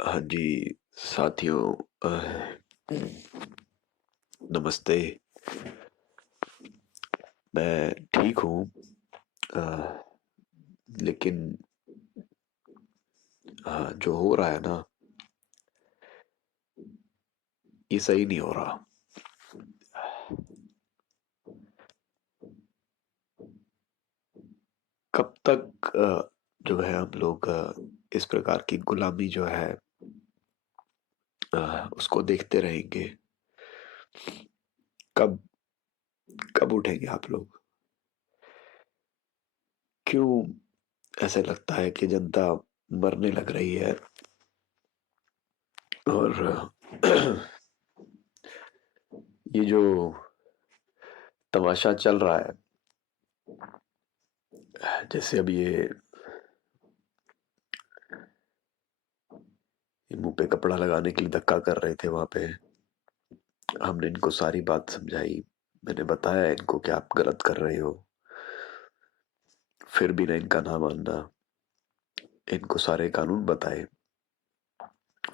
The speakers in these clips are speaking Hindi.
हाँ जी, साथियों नमस्ते। मैं ठीक हूँ। अ, लेकिन जो हो रहा है ना, ये सही नहीं हो रहा। कब तक जो है हम लोग इस प्रकार की गुलामी जो है उसको देखते रहेंगे? कब कब उठेंगे आप लोग? क्यों ऐसे लगता है कि जनता मरने लग रही है और ये जो तमाशा चल रहा है, जैसे अब ये मुंह पे कपड़ा लगाने के लिए धक्का कर रहे थे वहां पे। हमने इनको सारी बात समझाई। मैंने बताया इनको कि आप गलत कर रहे हो, फिर भी ना इनका ना मानना। इनको सारे कानून बताए,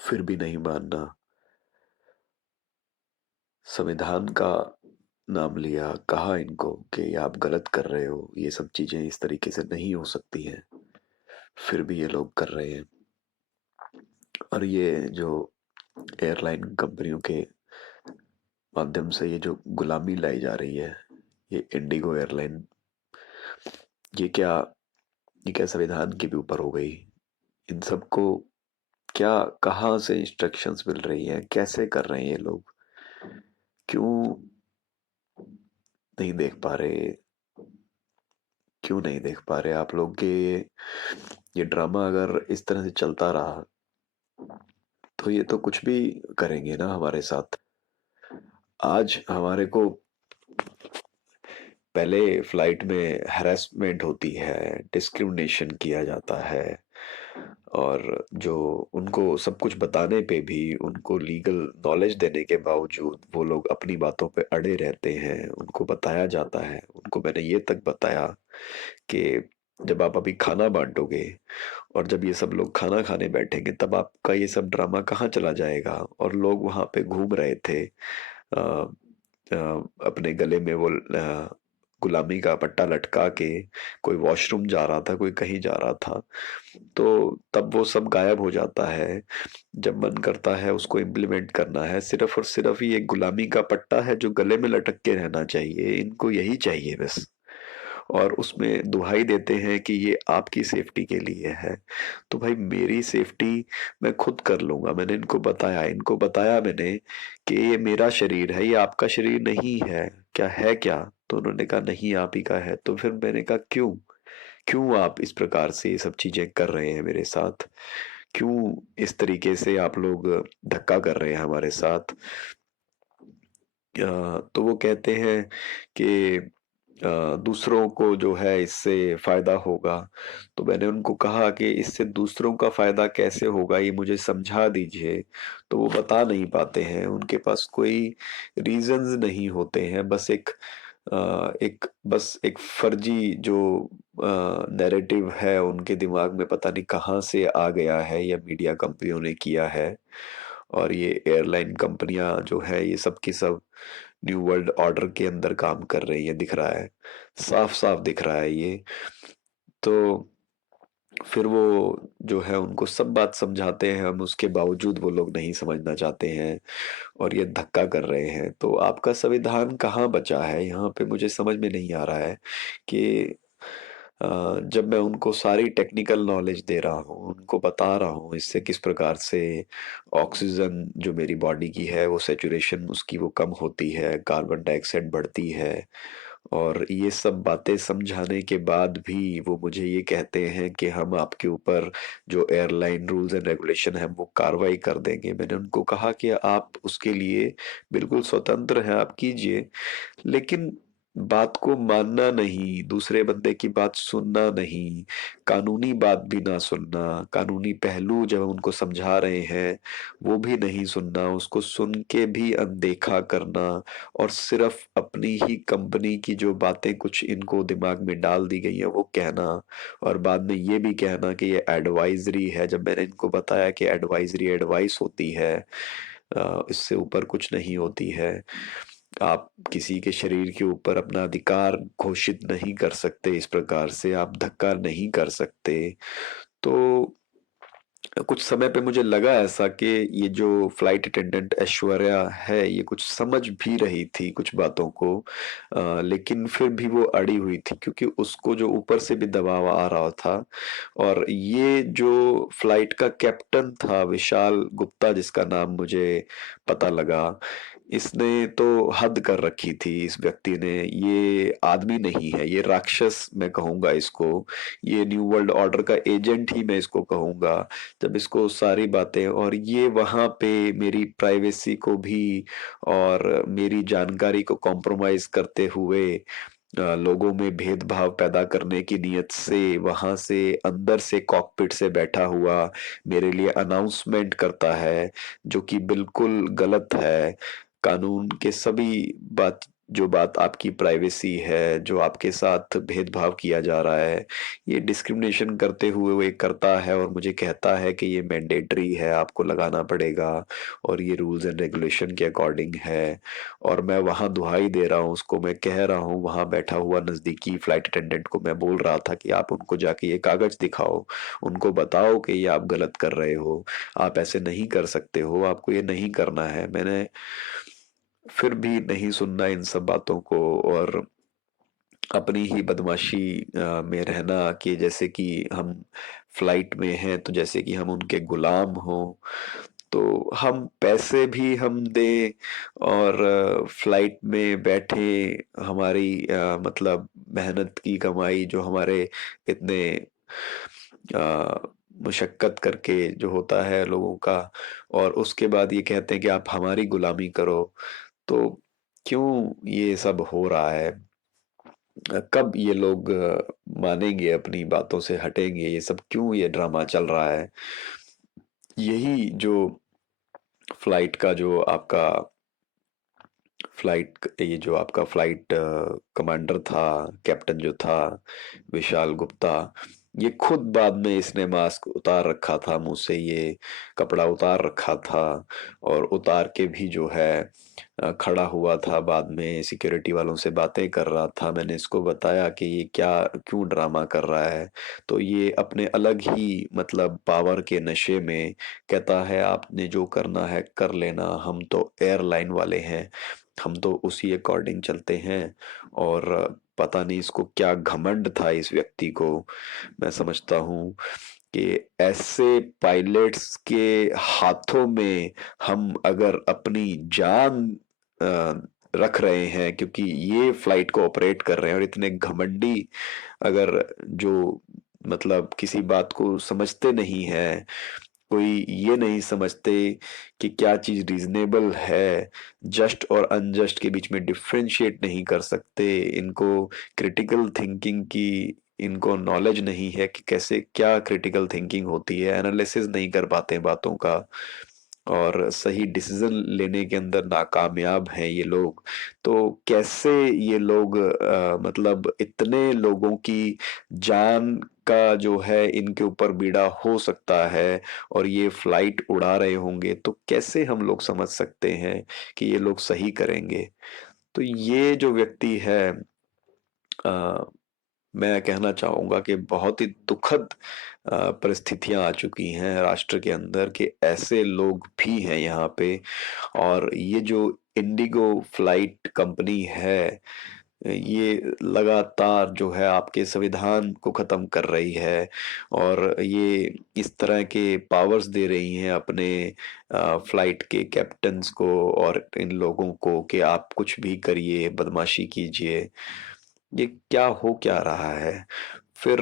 फिर भी नहीं मानना। संविधान का नाम लिया, कहा इनको कि ये आप गलत कर रहे हो, ये सब चीजें इस तरीके से नहीं हो सकती हैं, फिर भी ये लोग कर रहे हैं। और ये जो एयरलाइन कंपनियों के माध्यम से ये जो गुलामी लाई जा रही है, ये इंडिगो एयरलाइन, ये क्या ये क्या संविधान के भी ऊपर हो गई? इन सबको क्या, कहाँ से इंस्ट्रक्शंस मिल रही हैं? कैसे कर रहे हैं ये लोग? क्यों नहीं देख पा रहे? क्यों नहीं देख पा रहे आप लोग कि ये ड्रामा अगर इस तरह से चलता रहा तो ये तो कुछ भी करेंगे ना हमारे साथ। आज हमारे को पहले फ्लाइट में हैरेसमेंट होती है, डिस्क्रिमिनेशन किया जाता है, और जो उनको सब कुछ बताने पे भी, उनको लीगल नॉलेज देने के बावजूद वो लोग अपनी बातों पे अड़े रहते हैं। उनको बताया जाता है, उनको मैंने ये तक बताया कि जब आप अभी खाना बांटोगे और जब ये सब लोग खाना खाने बैठेंगे तब आपका ये सब ड्रामा कहाँ चला जाएगा? और लोग वहां पे घूम रहे थे, अ, अपने गले में वो गुलामी का पट्टा लटका के। कोई वॉशरूम जा रहा था, कोई कहीं जा रहा था, तो तब वो सब गायब हो जाता है। जब मन करता है उसको इम्प्लीमेंट करना है, सिर्फ और सिर्फ ये गुलामी का पट्टा है जो गले में लटक के रहना चाहिए। इनको यही चाहिए बस। और उसमें दुहाई देते हैं कि ये आपकी सेफ्टी के लिए है। तो भाई, मेरी सेफ्टी मैं खुद कर लूंगा। मैंने इनको बताया मैंने कि ये मेरा शरीर है, ये आपका शरीर नहीं है। क्या है क्या? तो उन्होंने कहा नहीं, आप ही का है। तो फिर मैंने कहा क्यों? क्यों आप इस प्रकार से ये सब चीजें कर रहे हैं मेरे साथ? क्यों इस तरीके से आप लोग धक्का कर रहे हैं हमारे साथ? तो वो कहते हैं कि दूसरों को जो है इससे फायदा होगा। तो मैंने उनको कहा कि इससे दूसरों का फायदा कैसे होगा, ये मुझे समझा दीजिए। तो वो बता नहीं पाते हैं, उनके पास कोई रीजंस नहीं होते हैं। बस एक फर्जी जो नैरेटिव है उनके दिमाग में, पता नहीं कहाँ से आ गया है, या मीडिया कंपनियों ने किया है। और ये एयरलाइन कंपनियां जो है, ये सब की सब न्यू वर्ल्ड ऑर्डर के अंदर काम कर रही है, दिख रहा है, साफ साफ दिख रहा है ये। तो फिर वो जो है उनको सब बात समझाते हैं हम, उसके बावजूद वो लोग नहीं समझना चाहते हैं और ये धक्का कर रहे हैं। तो आपका संविधान कहाँ बचा है यहाँ पे? मुझे समझ में नहीं आ रहा है कि जब मैं उनको सारी टेक्निकल नॉलेज दे रहा हूँ, उनको बता रहा हूँ इससे किस प्रकार से ऑक्सीजन जो मेरी बॉडी की है वो सेचुरेशन उसकी वो कम होती है, कार्बन डाइऑक्साइड बढ़ती है, और ये सब बातें समझाने के बाद भी वो मुझे ये कहते हैं कि हम आपके ऊपर जो एयरलाइन रूल्स एंड रेगुलेशन है वो कार्रवाई कर देंगे। मैंने उनको कहा कि आप उसके लिए बिल्कुल स्वतंत्र हैं, आप कीजिए, लेकिन बात को मानना नहीं, दूसरे बंदे की बात सुनना नहीं, कानूनी बात भी ना सुनना, कानूनी पहलू जब हम उनको समझा रहे हैं, वो भी नहीं सुनना, उसको सुन के भी अनदेखा करना और सिर्फ़ अपनी ही कंपनी की जो बातें कुछ इनको दिमाग में डाल दी गई हैं, वो कहना और बाद में ये भी कहना कि ये एडवाइज़री है, जब मैंने इनको बताया कि एडवाइज़री एडवाइस होती है इससे ऊपर कुछ नहीं होती है। आप किसी के शरीर के ऊपर अपना अधिकार घोषित नहीं कर सकते इस प्रकार से, आप धक्का नहीं कर सकते। तो कुछ समय पे मुझे लगा ऐसा कि ये जो फ्लाइट अटेंडेंट ऐश्वर्या है, ये कुछ समझ भी रही थी कुछ बातों को लेकिन फिर भी वो अड़ी हुई थी क्योंकि उसको जो ऊपर से भी दबाव आ रहा था और ये जो फ्लाइट का कैप्टन था विशाल गुप्ता जिसका नाम मुझे पता लगा, इसने तो हद कर रखी थी इस व्यक्ति ने, ये आदमी नहीं है, ये राक्षस मैं कहूँगा इसको, ये न्यू वर्ल्ड ऑर्डर का एजेंट ही मैं इसको कहूँगा। जब इसको सारी बातें और ये वहाँ पे मेरी प्राइवेसी को भी और मेरी जानकारी को कॉम्प्रोमाइज़ करते हुए लोगों में भेदभाव पैदा करने की नीयत से वहाँ से अंदर से कॉकपिट से बैठा हुआ मेरे लिए अनाउंसमेंट करता है, जो कि बिल्कुल गलत है। कानून के सभी जो बात आपकी प्राइवेसी है, जो आपके साथ भेदभाव किया जा रहा है, ये डिस्क्रिमिनेशन करते हुए वो ये करता है और मुझे कहता है कि ये मैंडेटरी है, आपको लगाना पड़ेगा और ये रूल्स एंड रेगुलेशन के अकॉर्डिंग है। और मैं वहाँ दुहाई दे रहा हूँ उसको, मैं कह रहा हूँ वहाँ बैठा हुआ नज़दीकी फ्लाइट अटेंडेंट को मैं बोल रहा था कि आप उनको जाके ये कागज़ दिखाओ, उनको बताओ कि ये आप गलत कर रहे हो, आप ऐसे नहीं कर सकते हो, आपको ये नहीं करना है। मैंने फिर भी नहीं सुनना इन सब बातों को और अपनी ही बदमाशी में रहना कि जैसे कि हम फ्लाइट में हैं तो जैसे कि हम उनके गुलाम हों, तो हम पैसे भी हम दें और फ्लाइट में बैठे हमारी मतलब मेहनत की कमाई जो हमारे इतने मशक्कत करके जो होता है लोगों का और उसके बाद ये कहते हैं कि आप हमारी गुलामी करो, तो क्यों ये सब हो रहा है? कब ये लोग मानेंगे अपनी बातों से हटेंगे? ये सब क्यों ये ड्रामा चल रहा है? यही जो फ्लाइट का जो आपका ये जो आपका फ्लाइट कमांडर था, कैप्टन जो था विशाल गुप्ता, ये खुद बाद में इसने मास्क उतार रखा था, मुँह से ये कपड़ा उतार रखा था और उतार के भी जो है खड़ा हुआ था बाद में सिक्योरिटी वालों से बातें कर रहा था। मैंने इसको बताया कि ये क्या क्यों ड्रामा कर रहा है, तो ये अपने अलग ही मतलब पावर के नशे में कहता है आपने जो करना है कर लेना, हम तो एयरलाइन वाले हैं, हम तो उसी अकॉर्डिंग चलते हैं और पता नहीं इसको क्या घमंड था इस व्यक्ति को। मैं समझता हूँ कि ऐसे पायलट्स के हाथों में हम अगर अपनी जान रख रहे हैं क्योंकि ये फ्लाइट को ऑपरेट कर रहे हैं और इतने घमंडी अगर जो मतलब किसी बात को समझते नहीं हैं, कोई ये नहीं समझते कि क्या चीज़ रीज़नेबल है, जस्ट और अनजस्ट के बीच में डिफरेंशिएट नहीं कर सकते, इनको क्रिटिकल थिंकिंग की इनको नॉलेज नहीं है कि कैसे क्या क्रिटिकल थिंकिंग होती है, एनालिसिस नहीं कर पाते हैं बातों का और सही डिसीजन लेने के अंदर नाकामयाब हैं ये लोग। तो कैसे ये लोग मतलब इतने लोगों की जान का जो है इनके ऊपर बीड़ा हो सकता है और ये फ्लाइट उड़ा रहे होंगे, तो कैसे हम लोग समझ सकते हैं कि ये लोग सही करेंगे? तो ये जो व्यक्ति है अ, मैं कहना चाहूँगा कि बहुत ही दुखद परिस्थितियाँ आ चुकी हैं राष्ट्र के अंदर कि ऐसे लोग भी हैं यहाँ पे और ये जो इंडिगो फ्लाइट कंपनी है, ये लगातार जो है आपके संविधान को ख़त्म कर रही है और ये इस तरह के पावर्स दे रही हैं अपने फ्लाइट के कैप्टन्स को और इन लोगों को कि आप कुछ भी करिए, बदमाशी कीजिए। ये क्या हो क्या रहा है? फिर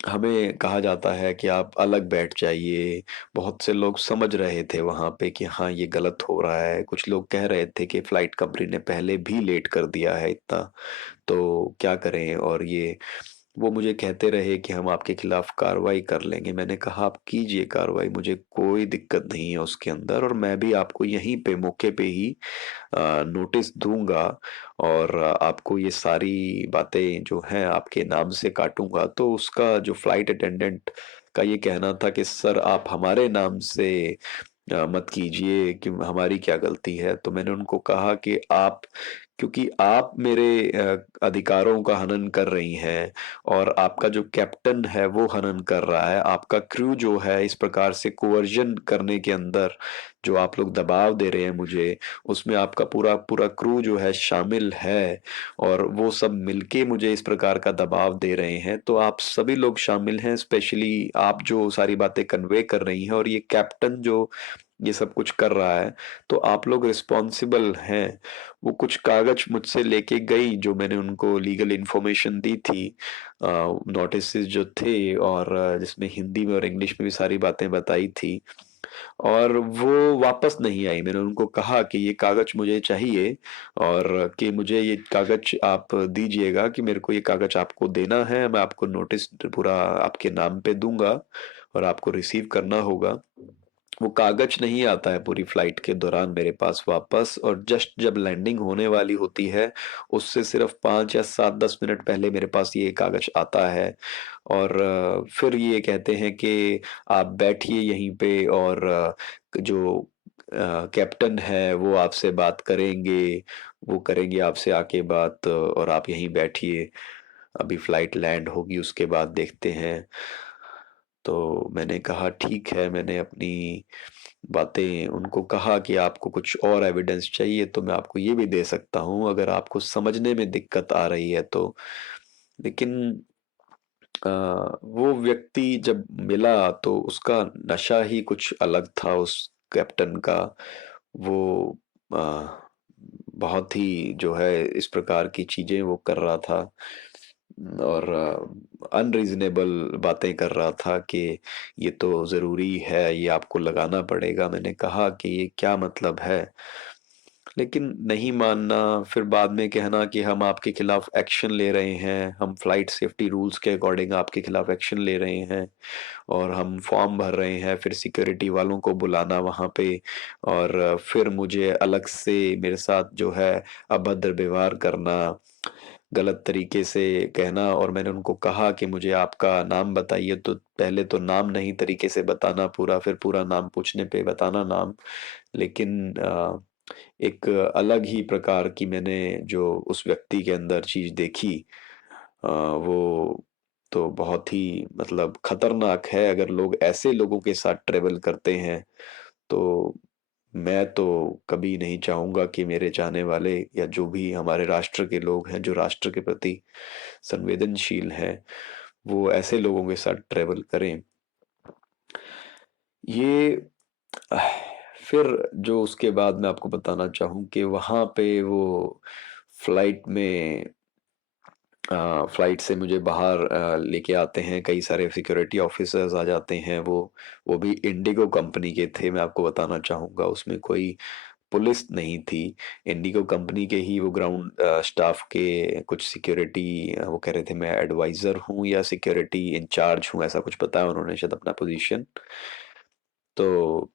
हमें कहा जाता है कि आप अलग बैठ जाइए। बहुत से लोग समझ रहे थे वहाँ पे कि हाँ, ये गलत हो रहा है। कुछ लोग कह रहे थे कि फ्लाइट कंपनी ने पहले भी लेट कर दिया है इतना, तो क्या करें? और ये वो मुझे कहते रहे कि हम आपके खिलाफ कार्रवाई कर लेंगे। मैंने कहा आप कीजिए कार्रवाई, मुझे कोई दिक्कत नहीं है उसके अंदर, और मैं भी आपको यहीं पे मौके पे ही नोटिस दूँगा, और आपको ये सारी बातें जो हैं आपके नाम से काटूँगा। तो उसका जो फ्लाइट अटेंडेंट का ये कहना था कि सर आप हमारे नाम से मत कीजिए कि हमारी क्या गलती है। तो मैंने उनको कहा कि आप, क्योंकि आप मेरे अधिकारों का हनन कर रही हैं, और आपका जो कैप्टन है वो हनन कर रहा है, आपका क्रू जो है इस प्रकार से कोवर्जन करने के अंदर जो आप लोग दबाव दे रहे हैं मुझे, उसमें आपका पूरा पूरा क्रू जो है शामिल है, और वो सब मिलके मुझे इस प्रकार का दबाव दे रहे हैं। तो आप सभी लोग शामिल हैं, स्पेशली आप जो सारी बातें कन्वे कर रही हैं, और ये कैप्टन जो ये सब कुछ कर रहा है, तो आप लोग रिस्पॉन्सिबल हैं। वो कुछ कागज मुझसे लेके गई जो मैंने उनको लीगल इन्फॉर्मेशन दी थी, नोटिसेस जो थे, और जिसमें हिंदी में और इंग्लिश में भी सारी बातें बताई थी, और वो वापस नहीं आई। मैंने उनको कहा कि ये कागज मुझे चाहिए, और कि मुझे ये कागज आप दीजिएगा, कि मेरे को ये कागज आपको देना है, मैं आपको नोटिस पूरा आपके नाम पे दूंगा, और आपको रिसीव करना होगा। वो कागज नहीं आता है पूरी फ्लाइट के दौरान मेरे पास वापस, और जस्ट जब लैंडिंग होने वाली होती है उससे सिर्फ 5 या 7 10 मिनट पहले मेरे पास ये कागज आता है, और फिर ये कहते हैं कि आप बैठिए यहीं पे, और जो कैप्टन है वो आपसे बात करेंगे, वो करेंगे आपसे आके बात, और आप यहीं बैठिए, अभी फ्लाइट लैंड होगी उसके बाद देखते हैं। तो मैंने कहा ठीक है, मैंने अपनी बातें उनको कहा कि आपको कुछ और एविडेंस चाहिए तो मैं आपको ये भी दे सकता हूँ, अगर आपको समझने में दिक्कत आ रही है तो। लेकिन अ, वो व्यक्ति जब मिला तो उसका नशा ही कुछ अलग था उस कैप्टन का। वो अ, बहुत ही जो है इस प्रकार की चीज़ें वो कर रहा था, और अनरीज़नेबल बातें कर रहा था कि ये तो ज़रूरी है, ये आपको लगाना पड़ेगा। मैंने कहा कि ये क्या मतलब है? लेकिन नहीं मानना, फिर बाद में कहना कि हम आपके खिलाफ एक्शन ले रहे हैं, हम फ्लाइट सेफ्टी रूल्स के अकॉर्डिंग आपके खिलाफ एक्शन ले रहे हैं, और हम फॉर्म भर रहे हैं, फिर सिक्योरिटी वालों को बुलाना वहाँ पे, और फिर मुझे अलग से मेरे साथ जो है अभद्र व्यवहार करना, गलत तरीके से कहना। और मैंने उनको कहा कि मुझे आपका नाम बताइए, तो पहले तो नाम नहीं तरीके से बताना पूरा, फिर पूरा नाम पूछने पे बताना नाम। लेकिन एक अलग ही प्रकार की मैंने जो उस व्यक्ति के अंदर चीज़ देखी, वो तो बहुत ही मतलब खतरनाक है। अगर लोग ऐसे लोगों के साथ ट्रेवल करते हैं तो मैं तो कभी नहीं चाहूँगा कि मेरे चाहने वाले या जो भी हमारे राष्ट्र के लोग हैं, जो राष्ट्र के प्रति संवेदनशील हैं, वो ऐसे लोगों के साथ ट्रेवल करें। ये आह, फिर जो उसके बाद मैं आपको बताना चाहूँ कि वहाँ पे वो फ्लाइट में फ्लाइट से मुझे बाहर लेके आते हैं, कई सारे सिक्योरिटी ऑफिसर्स आ जाते हैं, वो भी इंडिगो कंपनी के थे, मैं आपको बताना चाहूँगा, उसमें कोई पुलिस नहीं थी। इंडिगो कंपनी के ही वो ग्राउंड स्टाफ के कुछ सिक्योरिटी, वो कह रहे थे मैं एडवाइज़र हूँ या सिक्योरिटी इंचार्ज हूँ, ऐसा कुछ बताया उन्होंने शायद अपना पोजीशन। तो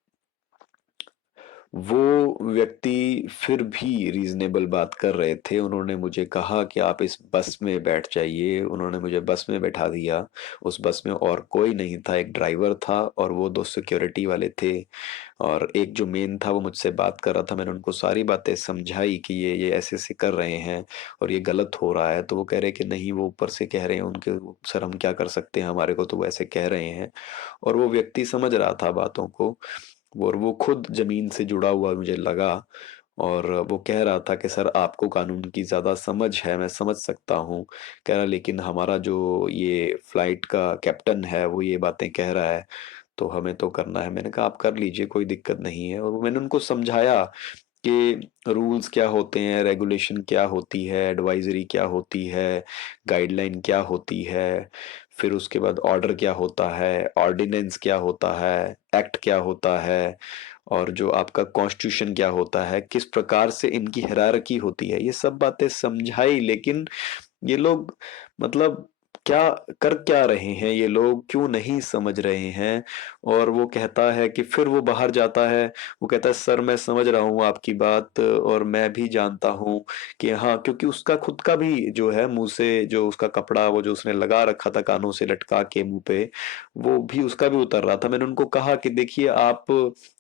वो व्यक्ति फिर भी रीज़नेबल बात कर रहे थे। उन्होंने मुझे कहा कि आप इस बस में बैठ जाइए। उन्होंने मुझे बस में बैठा दिया। उस बस में और कोई नहीं था, एक ड्राइवर था और वो 2 सिक्योरिटी वाले थे, और एक जो मेन था वो मुझसे बात कर रहा था। मैंने उनको सारी बातें समझाई कि ये ऐसे-ऐसे कर रहे हैं और ये गलत हो रहा है। तो वो कह रहे कि नहीं, वो ऊपर से कह रहे हैं उनके, सर हम क्या कर सकते हैं, हमारे को तो वो ऐसे कह रहे हैं। और वो व्यक्ति समझ रहा था बातों को, और वो खुद ज़मीन से जुड़ा हुआ मुझे लगा, और वो कह रहा था कि सर आपको कानून की ज़्यादा समझ है, मैं समझ सकता हूँ। कह रहा लेकिन हमारा जो ये फ्लाइट का कैप्टन है वो ये बातें कह रहा है, तो हमें तो करना है। मैंने कहा आप कर लीजिए, कोई दिक्कत नहीं है। और वो मैंने उनको समझाया कि रूल्स क्या होते हैं, रेगुलेशन क्या होती है, एडवाइज़री क्या होती है, गाइडलाइन क्या होती है। फिर उसके बाद ऑर्डर क्या होता है, ऑर्डिनेंस क्या होता है, एक्ट क्या होता है और जो आपका कॉन्स्टिट्यूशन क्या होता है, किस प्रकार से इनकी हायरार्की होती है, ये सब बातें समझाई। लेकिन ये लोग मतलब क्या कर क्या रहे हैं, ये लोग क्यों नहीं समझ रहे हैं। और वो कहता है कि फिर वो बाहर जाता है, वो कहता है सर मैं समझ रहा हूँ आपकी बात और मैं भी जानता हूँ कि हाँ, क्योंकि उसका खुद का भी जो है मुंह से जो उसका कपड़ा वो जो उसने लगा रखा था कानों से लटका के मुंह पे, वो भी उसका भी उतर रहा था। मैंने उनको कहा कि देखिए आप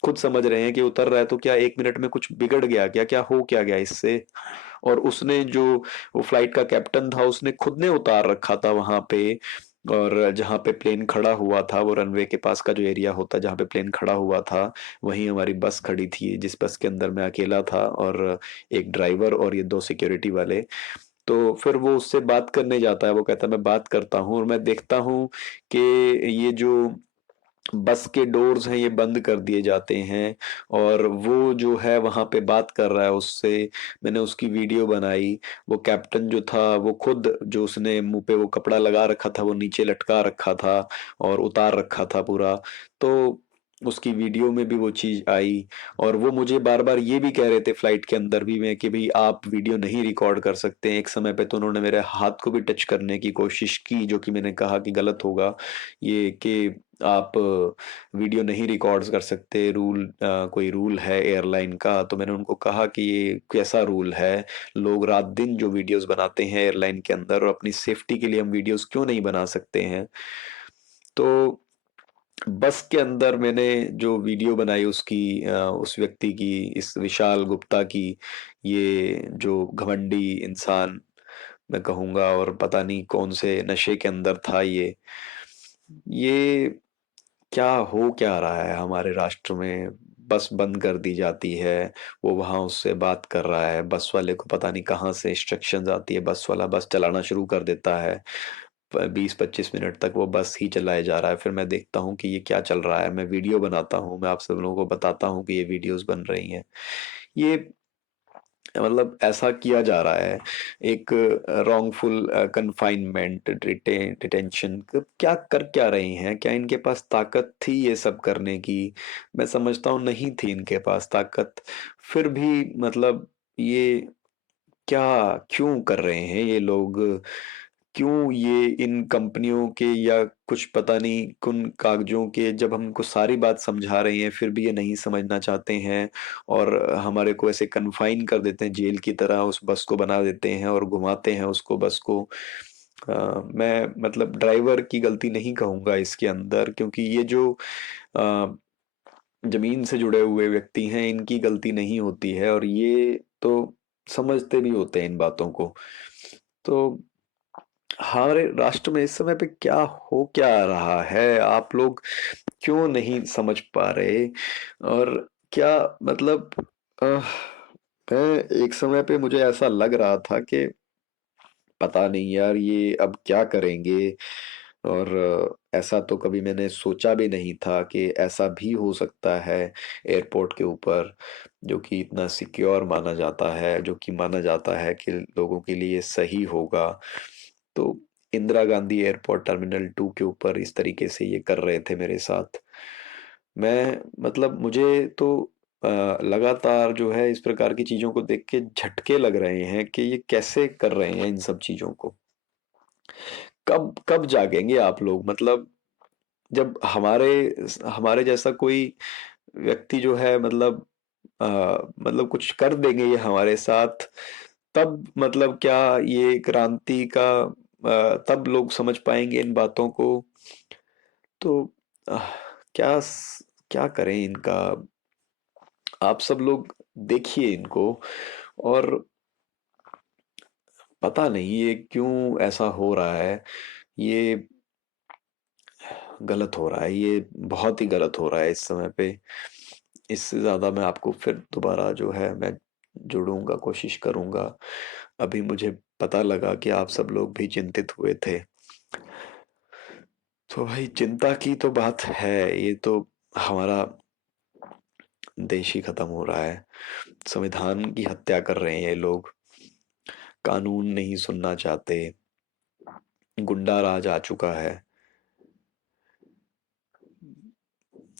खुद समझ रहे हैं कि उतर रहा है तो क्या 1 मिनट में कुछ बिगड़ गया क्या, क्या हो क्या गया इससे। और उसने जो वो फ्लाइट का कैप्टन था उसने खुद ने उतार रखा था वहां पे। और जहाँ पे प्लेन खड़ा हुआ था, वो रनवे के पास का जो एरिया होता है जहाँ पे प्लेन खड़ा हुआ था, वहीं हमारी बस खड़ी थी, जिस बस के अंदर मैं अकेला था और एक ड्राइवर और ये 2 सिक्योरिटी वाले। तो फिर वो उससे बात करने जाता है, वो कहता है मैं बात करता हूँ और मैं देखता हूँ कि ये जो बस के डोर्स हैं ये बंद कर दिए जाते हैं और वो जो है वहाँ पे बात कर रहा है उससे। मैंने उसकी वीडियो बनाई। वो कैप्टन जो था वो खुद जो उसने मुंह पे वो कपड़ा लगा रखा था वो नीचे लटका रखा था और उतार रखा था पूरा। तो उसकी वीडियो में भी वो चीज़ आई। और वो मुझे बार बार ये भी कह रहे थे फ्लाइट के अंदर भी मैं कि भाई आप वीडियो नहीं रिकॉर्ड कर सकते। एक समय पे तो उन्होंने मेरे हाथ को भी टच करने की कोशिश की, जो कि मैंने कहा कि गलत होगा ये कि आप वीडियो नहीं रिकॉर्ड्स कर सकते, कोई रूल है एयरलाइन का। तो मैंने उनको कहा कि ये कैसा रूल है, लोग रात दिन जो वीडियोस बनाते हैं एयरलाइन के अंदर और अपनी सेफ्टी के लिए हम वीडियोस क्यों नहीं बना सकते हैं। तो बस के अंदर मैंने जो वीडियो बनाई उसकी उस व्यक्ति की, इस विशाल गुप्ता की, ये जो घमंडी इंसान मैं कहूँगा और पता नहीं कौन से नशे के अंदर था ये क्या रहा है हमारे राष्ट्र में। बस बंद कर दी जाती है, वो वहाँ उससे बात कर रहा है, बस वाले को पता नहीं कहाँ से इंस्ट्रक्शंस आती है, बस वाला बस चलाना शुरू कर देता है। 20-25 मिनट तक वो बस ही चलाया जा रहा है। फिर मैं देखता हूँ कि ये क्या चल रहा है, मैं वीडियो बनाता हूँ, मैं आप सब लोगों को बताता हूँ कि ये वीडियोस बन रही हैं। ये मतलब ऐसा किया जा रहा है, एक रॉन्गफुल कन्फाइनमेंट, डिटेंशन। क्या कर क्या रहे हैं, क्या इनके पास ताकत थी ये सब करने की। मैं समझता हूँ नहीं थी इनके पास ताकत। फिर भी मतलब ये क्या क्यों कर रहे हैं ये लोग, क्यों ये इन कंपनियों के या कुछ पता नहीं किन कागजों के, जब हम उनको सारी बात समझा रहे हैं फिर भी ये नहीं समझना चाहते हैं और हमारे को ऐसे कन्फाइन कर देते हैं, जेल की तरह उस बस को बना देते हैं और घुमाते हैं उसको, बस को। मैं मतलब ड्राइवर की गलती नहीं कहूँगा इसके अंदर, क्योंकि ये जो अ, जमीन से जुड़े हुए व्यक्ति हैं इनकी गलती नहीं होती है और ये तो समझते भी होते हैं इन बातों को। तो हमारे राष्ट्र में इस समय पे क्या रहा है, आप लोग क्यों नहीं समझ पा रहे। और क्या मतलब अह, मैं एक समय पे मुझे ऐसा लग रहा था कि पता नहीं यार ये अब क्या करेंगे। और ऐसा तो कभी मैंने सोचा भी नहीं था कि ऐसा भी हो सकता है एयरपोर्ट के ऊपर, जो कि इतना सिक्योर माना जाता है, जो कि माना जाता है कि लोगों के लिए सही होगा। तो इंदिरा गांधी एयरपोर्ट टर्मिनल 2 के ऊपर इस तरीके से ये कर रहे थे मेरे साथ। मैं मतलब मुझे तो लगातार जो है इस प्रकार की चीज़ों को देख के झटके लग रहे हैं कि ये कैसे कर रहे हैं इन सब चीज़ों को। कब कब जागेंगे आप लोग, मतलब जब हमारे हमारे जैसा कोई व्यक्ति जो है मतलब अ, मतलब कुछ कर देंगे ये हमारे साथ, तब मतलब क्या ये क्रांति का तब लोग समझ पाएंगे इन बातों को। तो अह, क्या करें इनका, आप सब लोग देखिए इनको। और पता नहीं ये क्यों ऐसा हो रहा है, ये गलत हो रहा है, ये बहुत ही गलत हो रहा है इस समय पे। इससे ज़्यादा मैं आपको फिर दोबारा जो है मैं जुड़ूंगा, कोशिश करूंगा। अभी मुझे पता लगा कि आप सब लोग भी चिंतित हुए थे। तो भाई चिंता की तो बात है, ये तो हमारा देश ही खत्म हो रहा है, संविधान की हत्या कर रहे हैं ये लोग, कानून नहीं सुनना चाहते, गुंडा राज आ चुका है।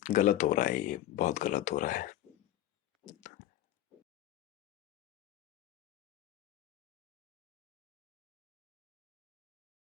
गलत हो रहा है ये, बहुत गलत हो रहा है।